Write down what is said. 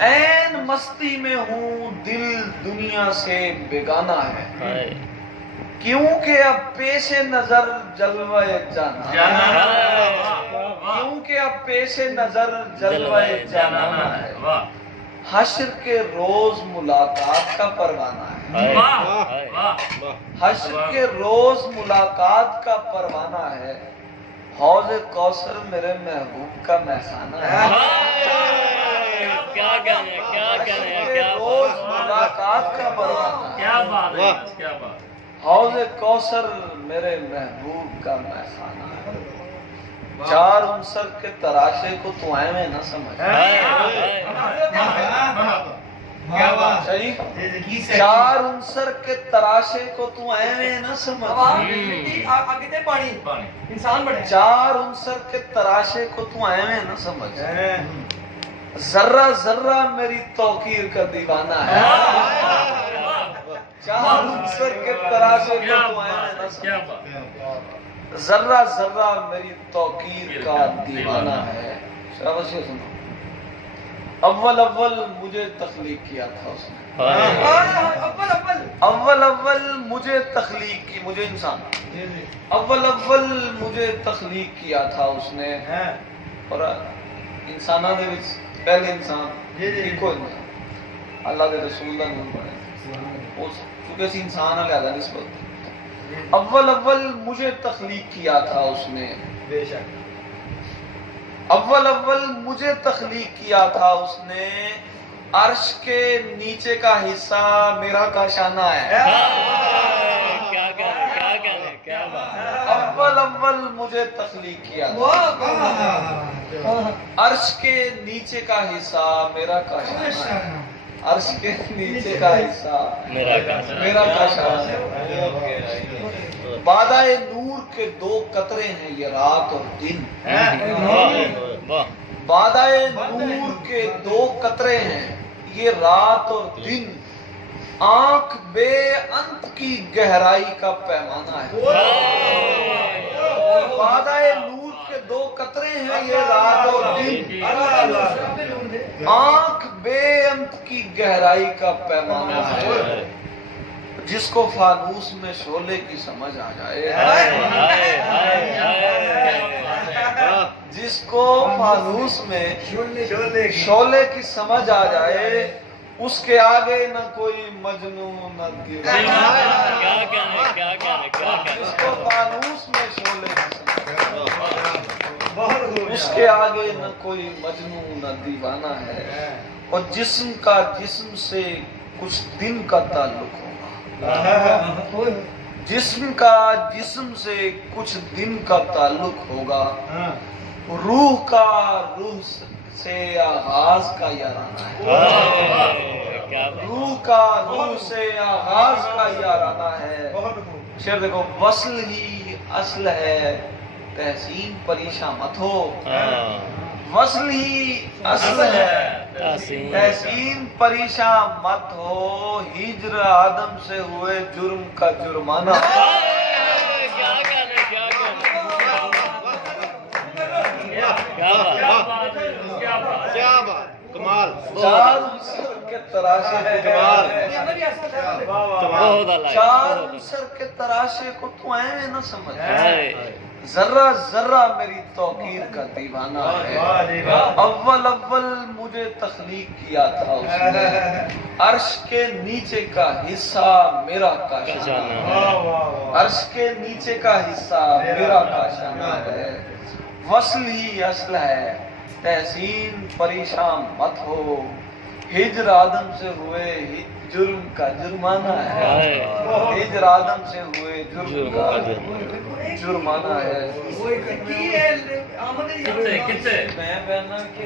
N مستی میں ہوں دل دنیا سے بیگانہ ہے، کیونکہ اب پیش نظر جلوہ جانانہ ہے، کیونکہ اب پیش نظر جلوہ جانانہ ہے، حشر کے روز ملاقات کا پروانہ ہے، حشر کے روز ملاقات کا پروانہ ہے، حوض کوثر میرے محبوب کا میخانہ ہے، کیا گانے حشر کے روز ملاقات کا پروانہ ہے، کیا بات ہے، کیا بات حوض کوثر میرے محبوب کا میخانہ ہے، چار عنصر کے تراشے کو تو میں نہ سمجھ، صحیح، چار عنصر کے تراشے کو تو میں نہ سمجھ، چار عنصر کے تراشے کو تو میں نہ سمجھ، ذرہ ذرہ میری توقیر کا دیوانہ ہے، چار عنصر کے تراشے کو تو میں نہ سمجھ، ذرہ ذرہ میری توقیر کا دیوانہ ہے۔ شاباش سنو، اول اول مجھے تخلیق کیا تھا اس نے، اول اول مجھے تخلیق کی، مجھے انسان، اول اول مجھے تخلیق کیا تھا اس نے، اور انساناں دے وچ پہلے انسان ایکو انسان اللہ دے رسول دا نور بنے، اس چونکہ اسی انسان ہے لہذا نسبت، اول اول مجھے تخلیق کیا تھا اس نے، بے شک اول اول مجھے تخلیق کیا تھا اس نے، عرش کے نیچے کا حصہ میرا کاشانہ ہے، کیا بات، اول اول مجھے تخلیق کیا تھا، عرش کے نیچے کا حصہ میرا کاشانہ ہے، عرش کے نیچے کا حصہ میرا کاشانہ ہے، بادہ نور کے دو قطرے ہیں یہ رات اور دن، بادہ نور کے دو قطرے ہیں یہ رات اور دن، آنکھ بے انت کی گہرائی کا پیمانہ ہے، بادہ نور کے دو قطرے ہیں یہ رات اور دن، آنکھ بے انت کی گہرائی کا پیمانہ ہے، جس کو فانوس میں شعلے کی سمجھ آ جائے، جس کو فانوس میں شعلے کی سمجھ آ جائے، اس کے آگے نہ کوئی مجنون نہ دیوانہ، جس کو فانوس میں شعلے کی سمجھ، اس کے آگے نہ کوئی مجنون نہ دیوانہ ہے، اور جسم کا جسم سے کچھ دن کا تعلق ہوگا، جسم کا جسم سے کچھ دن کا تعلق ہوگا، روح کا روح سے آغاز کا یارانہ ہے، روح کا روح سے آغاز کا یارانہ ہے، شعر دیکھو، وصل ہی اصل ہے تحسین پریشاں مت ہو، وصل ہی اصل ہے تحسین پریشاں مت ہو، ہجر آدم سے ہوئے جرم کا جرمانہ، کیا بات، کمال، چار عنصر کے تراشے چار عنصر کے تراشے کو تو میں نہ سمجھ، ذرہ ذرہ میری توقیر کا دیوانہ ہے، اول اول مجھے تخلیق کیا تھا اس نے، عرش کے نیچے کا حصہ میرا کاشانہ ہے، عرش کے نیچے کا حصہ میرا کاشانہ ہے، وصل ہی اصل ہے تحسین پریشان مت ہو، ہجر آدم سے ہوئے جرم کا جرمانہ ہے، ہجر آدم سے ہوئے جرم کا جرمانہ ہے، کتنے میں بہنا کہ